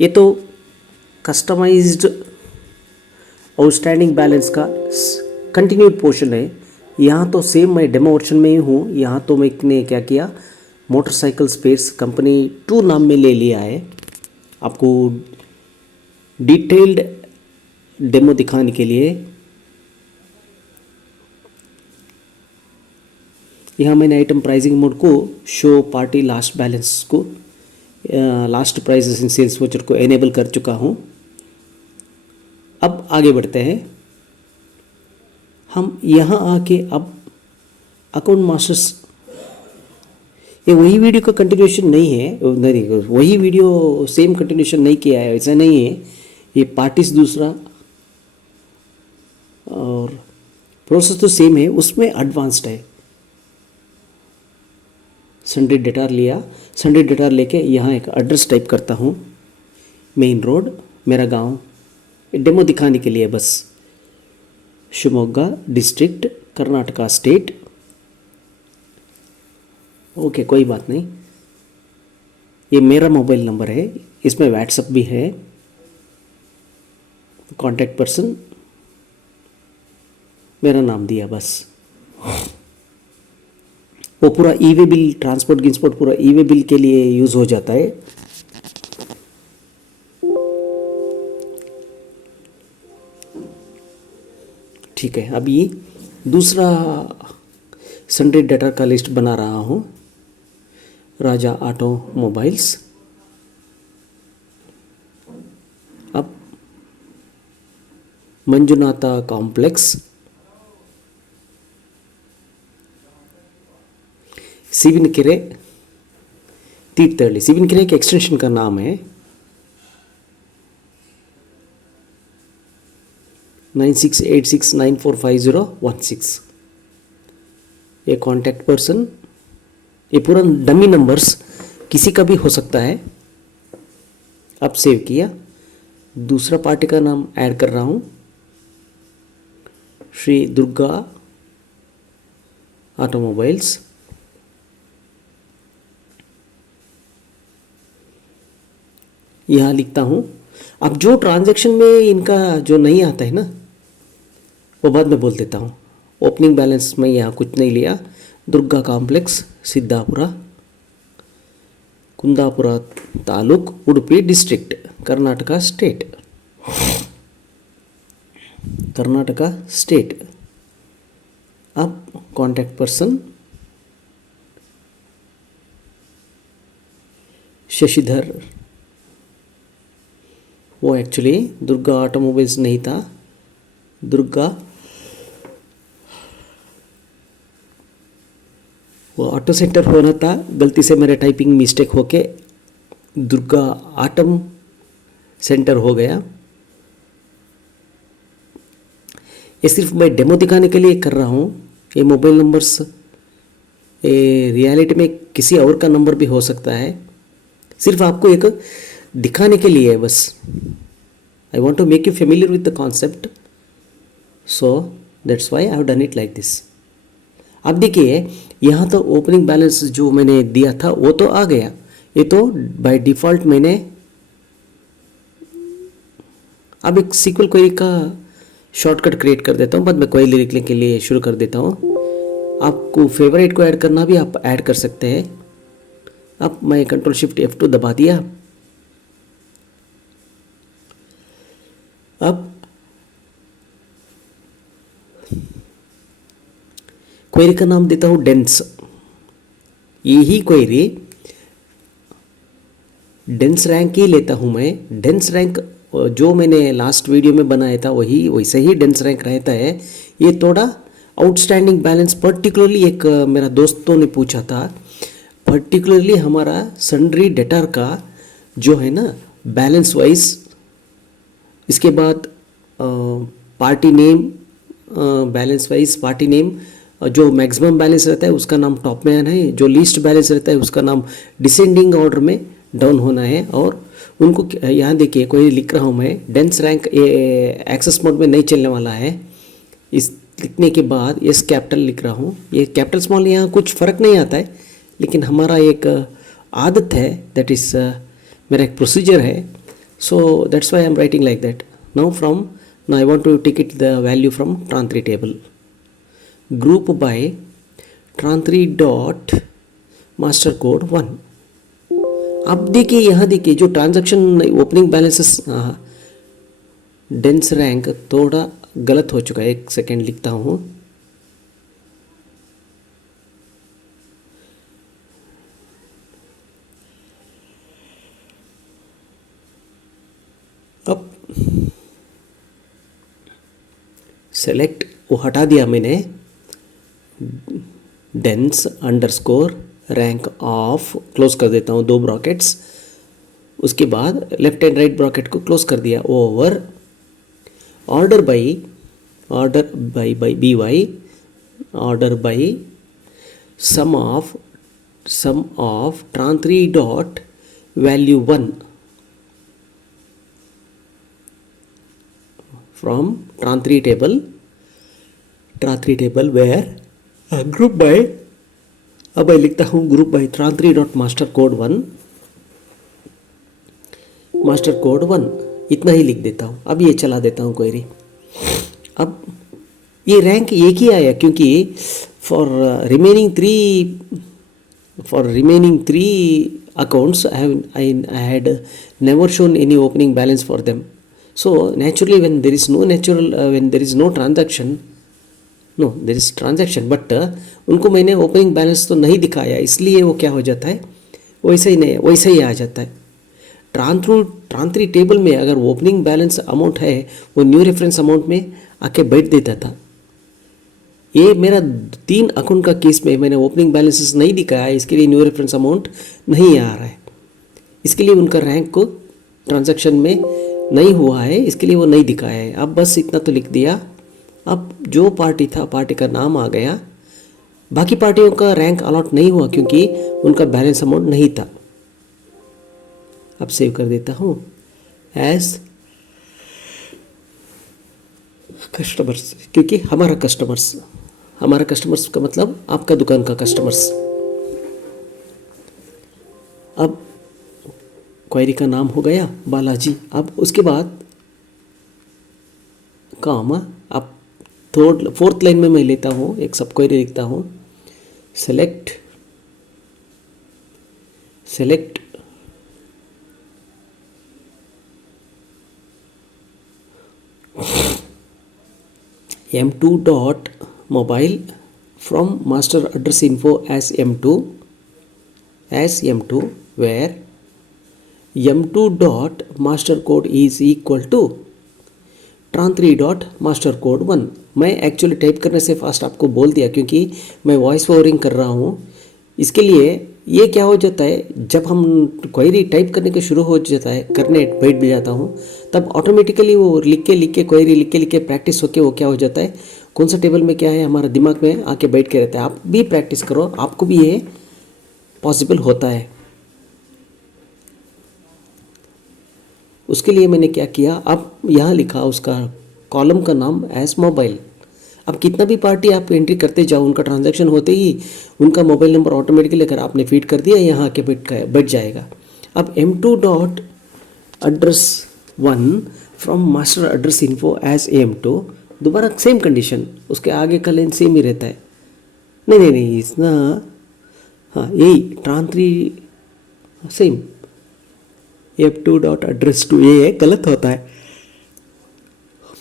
ये तो customised outstanding balance का कंटिन्यूड पोर्शन है। यहाँ तो सेम मैं डेमो वर्जन में ही हूँ। यहाँ तो मैंने क्या किया, मोटरसाइकिल स्पेयर्स कंपनी 2 नाम में ले लिया है। आपको डिटेल्ड डेमो दिखाने के लिए यहाँ मैंने आइटम प्राइसिंग मोड को शो पार्टी लास्ट बैलेंस को last prices in sales voucher को एनेबल कर चुका हूँ। अब आगे बढ़ते हैं। हम यहाँ आके अब अकाउंट मास्टर्स, ये वही वीडियो का कंटिन्यूशन नहीं है, नहीं वही वीडियो सेम कंटिन्यूशन नहीं किया है, ऐसा नहीं है। ये पार्टीज दूसरा और प्रोसेस तो सेम है, उसमें एडवांस्ड है। सन्डे डेटा लिया, सन्डे डेटा लेके यहाँ एक एड्रेस टाइप करता हूँ, मेन रोड, मेरा गांव, डेमो दिखाने के लिए बस। Shivamogga district, Karnataka state. Okay, कोई बात नहीं। ये मेरा मोबाइल नंबर है, इसमें व्हाट्सएप भी है। कॉन्टैक्ट पर्सन, मेरा नाम दिया बस। वो पूरा ई-वे बिल, ट्रांसपोर्ट गिंसपोर्ट पूरा ई-वे बिल के लिए यूज़ हो जाता है। ठीक है, अभी दूसरा सन्डे डेटा का लिस्ट बना रहा हूँ। राजा ऑटो मोबाइल्स। अब मंजुनाथा कॉम्प्लेक्स, सिविनकेरे तीर्थहल्ली। सिविनकेरे के एक्सटेंशन का नाम है 9686945016। ये कॉन्टैक्ट पर्सन, ये पूरा डमी नंबर्स किसी का भी हो सकता है। अब सेव किया, दूसरा पार्टी का नाम ऐड कर रहा हूँ, श्री दुर्गा ऑटोमोबाइल्स। यहाँ लिखता हूँ। अब जो ट्रांजैक्शन में इनका जो नहीं आता है ना, वो बाद में बोल देता हूँ। ओपनिंग बैलेंस में यहाँ कुछ नहीं लिया। Durga complex, Siddhapura, Kundapura taluk, Udupi district, Karnataka state. Karnataka state. अब कॉन्टैक्ट पर्सन शशिधर। वो एक्चुअली दुर्गा ऑटोमोबाइल्स नहीं था, दुर्गा, वो ऑटो सेंटर होना था। गलती से मेरे टाइपिंग मिस्टेक होके दुर्गा आटम सेंटर हो गया। ये सिर्फ मैं डेमो दिखाने के लिए कर रहा हूँ। ये मोबाइल नंबर्स रियलिटी में किसी और का नंबर भी हो सकता है, सिर्फ आपको एक दिखाने के लिए बस। I want to make you familiar with the concept, so that's why I have done it like this. अब देखिए, यहाँ तो ओपनिंग बैलेंस जो मैंने दिया था वो तो आ गया। ये तो बाय डिफ़ॉल्ट मैंने अब एक सीक्वल क्वेरी का शॉर्टकट क्रिएट कर देता हूँ, बाद में क्वेरी लिखने के लिए शुरू कर देता हूँ। आपको फेवरेट को ऐड करना भी आप ऐड कर सकते हैं। अब मैं कंट्रोल शिफ्ट F2 दबा दिया। अब क्वेरी का नाम देता हूँ डेंस। यही क्वेरी डेंस रैंक ही लेता हूँ मैं। डेंस रैंक जो मैंने लास्ट वीडियो में बनाया था वही वैसे ही डेंस रैंक रहता है। ये थोड़ा आउटस्टैंडिंग बैलेंस, पर्टिकुलरली एक मेरा दोस्तों ने पूछा था, पर्टिकुलरली हमारा सन्ड्री डेटर का जो है ना बैलेंस वाइज, इसके बाद party name, balance wise party name, जो मैक्सिमम बैलेंस रहता है उसका नाम टॉप में आना है, जो लीस्ट बैलेंस रहता है उसका नाम डिसेंडिंग ऑर्डर में डाउन होना है। और उनको यहाँ देखिए, कोई लिख रहा हूँ मैं, डेंस रैंक एक्सेस मोड में नहीं चलने वाला है। इस लिखने के बाद एस कैपिटल लिख रहा हूँ। ये कैपिटल स्मॉल यहाँ कुछ फ़र्क नहीं आता है, लेकिन हमारा एक आदत है, दैट इज़ मेरा एक प्रोसीजर है। So that's why I'm writing like that. Now I want to take it the value from tran3 table. Group by tran3 dot master code 1. अब देखिए, यहाँ देखिए जो transaction opening balances dense rank थोड़ा गलत हो चुका है. एक सेकेंड लिखता हूँ. अब सेलेक्ट वो हटा दिया मैंने, dense underscore rank of close कर देता हूँ 2 ब्रैकेट्स. उसके बाद लेफ्ट एंड राइट ब्रैकेट को क्लोज कर दिया. Over order by B Y order by sum of tran3 dot value 1 from tran3 table where group by, अब मैं लिखता हूँ group by tran3 dot master code 1 इतना ही लिख देता हूँ. अब ये चला देता हूँ क्वेरी. अब ये रैंक एक ही आया क्योंकि for remaining three accounts I had never shown any opening balance for them. So naturally when there is no transaction, there is transaction but उनको मैंने ओपनिंग बैलेंस तो नहीं दिखाया, इसलिए वो क्या हो जाता है, वैसा ही आ जाता है. tran3 टेबल में अगर ओपनिंग बैलेंस अमाउंट है वो न्यू रेफरेंस अमाउंट में आके बैठ देता था. ये मेरा 3 अकाउंट का केस में मैंने ओपनिंग बैलेंसेस नहीं दिखाया, इसके लिए न्यू रेफरेंस अमाउंट नहीं आ रहा है. इसके लिए उनका रैंक को ट्रांजैक्शन में नहीं हुआ है, इसके लिए वो नहीं दिखाया है. अब बस इतना तो लिख दिया. अब जो पार्टी था, पार्टी का नाम आ गया. बाकी पार्टियों का रैंक अलॉट नहीं हुआ क्योंकि उनका बैलेंस अमाउंट नहीं था. अब सेव कर देता हूँ एज कस्टमर्स, क्योंकि हमारा कस्टमर्स का मतलब आपका दुकान का कस्टमर्स. अब क्वेरी का नाम हो गया बालाजी. अब उसके बाद कामा, अब 4th लाइन में मैं लेता हूँ, एक सब क्वेरी लिखता हूँ. Select m2 dot mobile from master address info as m2 where m2 dot master code is equal to tran3 dot master code 1. मैं एक्चुअली टाइप करने से फास्ट आपको बोल दिया क्योंकि मैं वॉइस ओवरिंग कर रहा हूँ. इसके लिए ये क्या हो जाता है, जब हम क्वेरी टाइप करने के शुरू हो जाता है, करने बैठ भी जाता हूँ, तब ऑटोमेटिकली वो लिख के क्वेरी लिख के प्रैक्टिस होके वो क्या हो जाता है, कौन सा टेबल में क्या है हमारा दिमाग में आके बैठ के रहता है. आप भी प्रैक्टिस करो, आपको भी ये पॉसिबल होता है. उसके लिए मैंने क्या किया, अब यहाँ लिखा उसका कॉलम का नाम एज मोबाइल. अब कितना भी पार्टी आप एंट्री करते जाओ, उनका ट्रांजैक्शन होते ही उनका मोबाइल नंबर ऑटोमेटिकली अगर आपने फीड कर दिया यहाँ आके बैठ जाएगा. अब m2 dot address 1 from master address info as m2, दोबारा सेम कंडीशन, उसके आगे का लाइन सेम ही रहता है. नहीं इसना, हाँ यही tran3 same m2 dot address to, ये गलत होता है.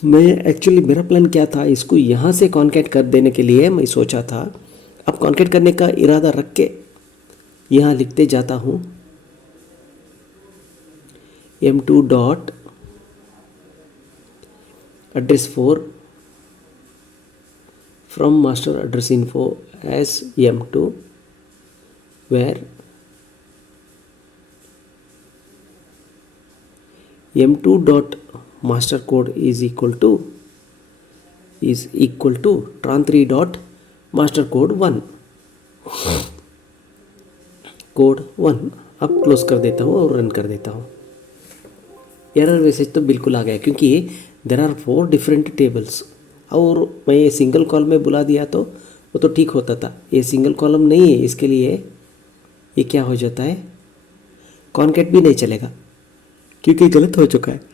मैं एक्चुअली मेरा प्लान क्या था, इसको यहाँ से कॉन्कैट कर देने के लिए मैं सोचा था. अब कॉन्कैट करने का इरादा रख के यहाँ लिखते जाता हूँ m2 dot address 4 from master address info as m2 where m2 dot master code is equal to tran3 dot master code 1 code 1. अब क्लोज कर देता हूँ और रन कर देता हूँ. एरर मैसेज तो बिल्कुल आ गया क्योंकि देर आर 4 डिफरेंट टेबल्स, और मैं ये सिंगल कॉलम में बुला दिया तो वो तो ठीक होता था. ये सिंगल कॉलम नहीं है, इसके लिए ये क्या हो जाता है, कॉन्कैट भी नहीं चलेगा. क्योंकि गलत हो चुका है।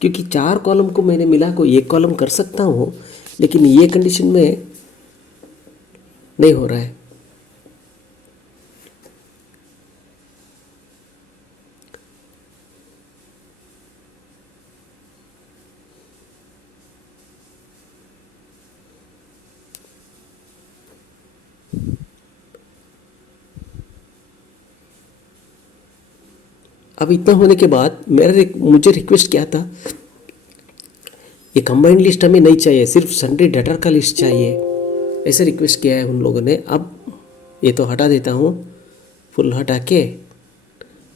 क्योंकि 4 कॉलम को मैंने मिला को एक कॉलम कर सकता हूँ, लेकिन ये कंडीशन में नहीं हो रहा है। अब इतना होने के बाद मुझे रिक्वेस्ट क्या था, ये कंबाइंड लिस्ट हमें नहीं चाहिए, सिर्फ सन्डे डाटा का लिस्ट चाहिए, ऐसे रिक्वेस्ट किया है उन लोगों ने। अब ये तो हटा देता हूँ, फुल हटा के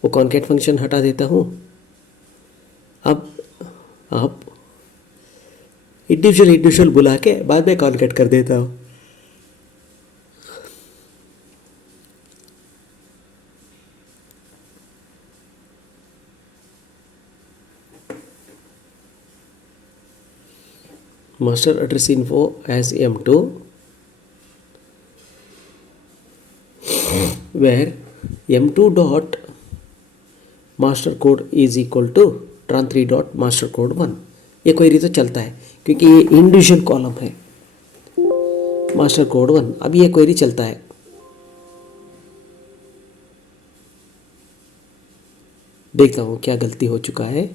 वो कॉन्कैट फंक्शन हटा देता हूँ। अब इंडिविजुअल बुला के बाद में कॉन्कैट कर देता हूँ। master address info as m2 where m2 dot master code is equal to tran3 dot master code 1। ये क्वेरी तो चलता है क्योंकि ये इंडिविजुअल कॉलम है मास्टर कोड 1। अब ये क्वेरी चलता है। देखता हूँ क्या गलती हो चुका है।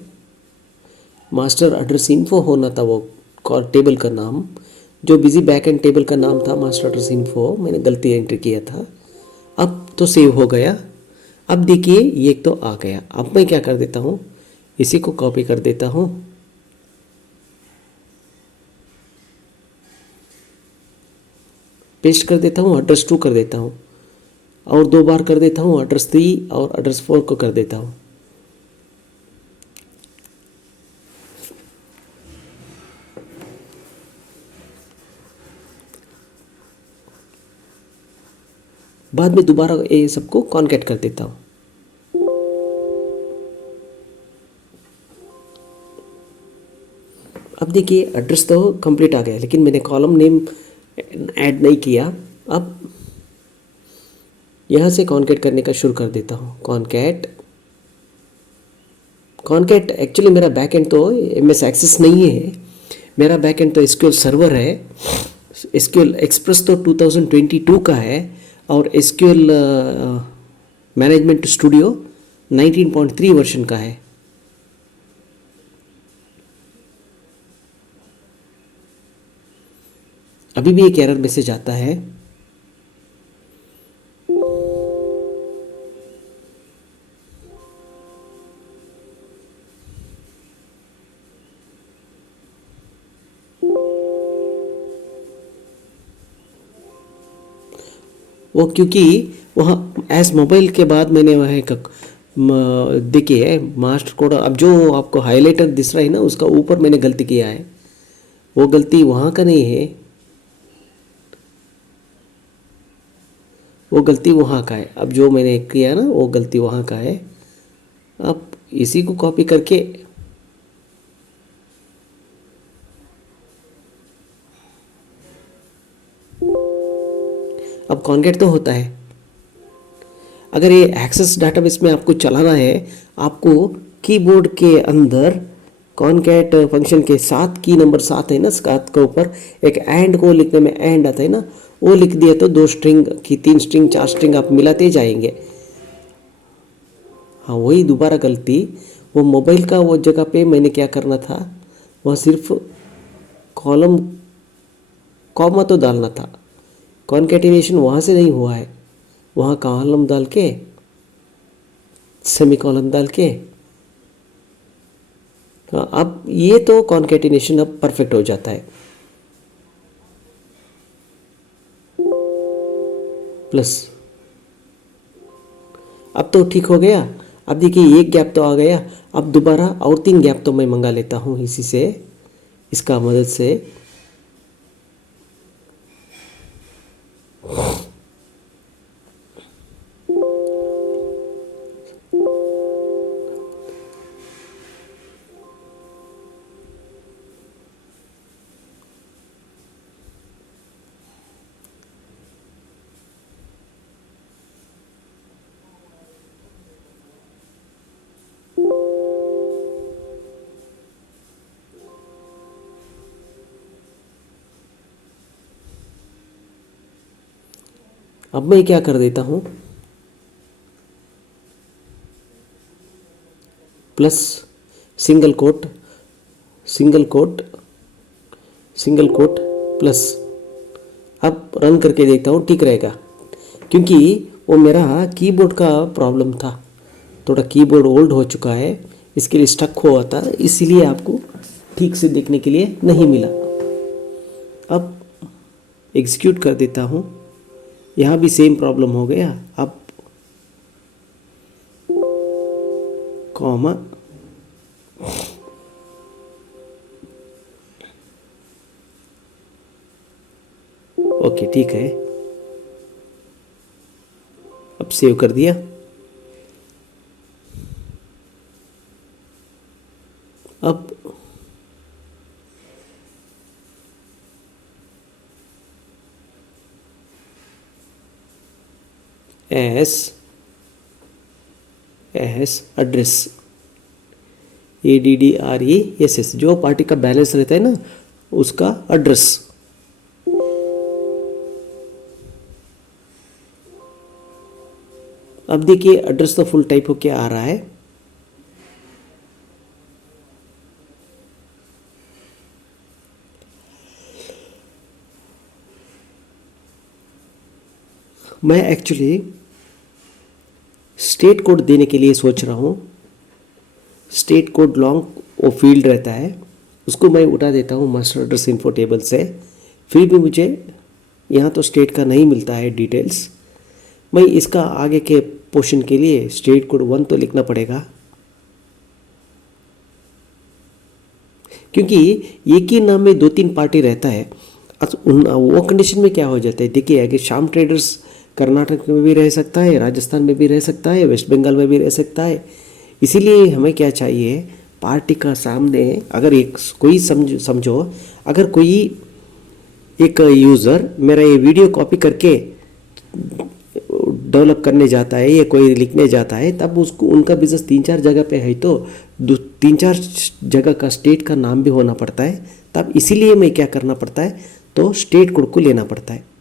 मास्टर एड्रेस इन्फो होना था वो टेबल का नाम, जो बिजी बैक एंड टेबल का नाम था मास्टर एड्रेस इन्फो, मैंने गलती एंटर किया था। अब तो सेव हो गया। अब देखिए ये एक तो आ गया। अब मैं क्या कर देता हूँ, इसी को कॉपी कर देता हूँ, पेस्ट कर देता हूँ, एड्रेस 2 कर देता हूँ, और 2 बार कर देता हूँ एड्रेस 3 और एड्रेस 4 को कर देता हूँ। बाद में दोबारा ये सबको कॉन्कैट कर देता हूँ। अब देखिए एड्रेस तो कंप्लीट आ गया, लेकिन मैंने कॉलम नेम ऐड नहीं किया। अब यहाँ से कॉन्कैट करने का शुरू कर देता हूँ। कॉन्कैट एक्चुअली मेरा बैकएंड तो एमएस एक्सेस नहीं है, मेरा बैकएंड तो एसक्यूएल सर्वर है। एसक्यूएल एक्सप्रेस तो 2022 का है और एसक्यूएल मैनेजमेंट स्टूडियो 19.3 वर्जन का है। अभी भी एक एरर मैसेज आता है। वो क्योंकि वहाँ एस मोबाइल के बाद मैंने वह देखिए मास्टर कोड, अब जो आपको हाईलाइटर दिख रहा है ना, उसका ऊपर मैंने गलती किया है। वो गलती वहाँ का नहीं है, वो गलती वहाँ का है। अब जो मैंने किया ना वो गलती वहाँ का है। अब इसी को कॉपी करके अब कॉन्कैट तो होता है। अगर ये एक्सेस डाटाबेस में आपको चलाना है, आपको कीबोर्ड के अंदर कॉन्कैट फंक्शन के साथ की नंबर 7 है ना, 7 के ऊपर एक एंड को लिखने में एंड आता है ना, वो लिख दिया तो 2 स्ट्रिंग की 3 स्ट्रिंग 4 स्ट्रिंग आप मिलाते जाएंगे। हाँ वही दोबारा गलती, वो मोबाइल का वो जगह पे मैंने क्या करना था, वह सिर्फ कॉलम कॉमा तो डालना था। कॉन्कैटिनेशन वहाँ से नहीं हुआ है, वहाँ कॉलम डाल के सेमी कॉलम डाल के। हाँ अब ये तो कॉन्कैटिनेशन अब परफेक्ट हो जाता है। प्लस अब तो ठीक हो गया। अब देखिए एक गैप तो आ गया। अब दोबारा और 3 गैप तो मैं मंगा लेता हूँ इसी से, इसका मदद से। अब मैं क्या कर देता हूँ, plus single quote, single quote, single quote plus. अब रन करके देखता हूँ ठीक रहेगा, क्योंकि वो मेरा कीबोर्ड का प्रॉब्लम था, थोड़ा कीबोर्ड ओल्ड हो चुका है, इसके लिए स्टक हुआ था, इसीलिए आपको ठीक से देखने के लिए नहीं मिला। अब एग्जीक्यूट कर देता हूँ, यहाँ भी सेम प्रॉब्लम हो गया। अब कॉमा, ओके ठीक है, अब सेव कर दिया। अब एस एड्रेस, ADDRESS, जो पार्टी का बैलेंस रहता है ना, उसका एड्रेस। अब देखिए एड्रेस तो फुल टाइप होके आ रहा है। मैं एक्चुअली स्टेट कोड देने के लिए सोच रहा हूँ। स्टेट कोड लॉन्ग वो फील्ड रहता है, उसको मैं उठा देता हूँ मास्टर एड्रेस इन्फो टेबल से। फिर भी मुझे यहाँ तो स्टेट का नहीं मिलता है डिटेल्स। मैं इसका आगे के पोर्शन के लिए स्टेट कोड 1 तो लिखना पड़ेगा, क्योंकि एक ही नाम में 2-3 पार्टी रहता है। वो कंडीशन में क्या हो जाता है, देखिए अगर श्याम ट्रेडर्स कर्नाटक में भी रह सकता है, राजस्थान में भी रह सकता है, वेस्ट बंगाल में भी रह सकता है। इसीलिए हमें क्या चाहिए, पार्टी का सामने अगर एक कोई समझो, अगर कोई एक यूज़र मेरा ये वीडियो कॉपी करके डेवलप करने जाता है या कोई लिखने जाता है, तब उसको उनका बिजनेस 3-4 जगह पे है, तो 3-4 जगह का स्टेट का नाम भी होना पड़ता है। तब इसीलिए मैं क्या करना पड़ता है, तो स्टेट कोड को लेना पड़ता है।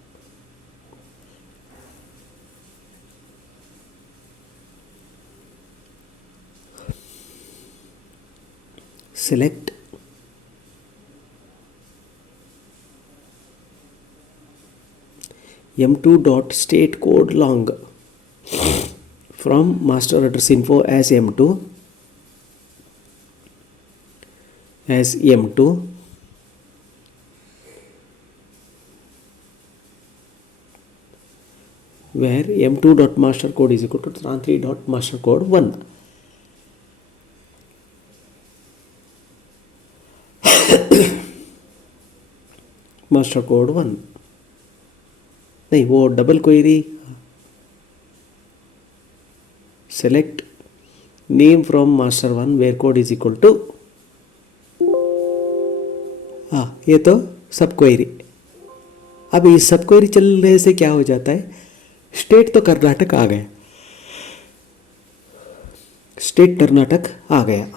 Select M2 dot state code long from master address info as M2, as M2, where M2 dot master code is equal to tran3 dot master code 1. Master code 1 नहीं, वो double query, select name from master 1 where code is equal to, हाँ ये तो सब query. अब इस सब query चलने से क्या हो जाता है, स्टेट तो कर्नाटक आ गया, स्टेट कर्नाटक आ गया।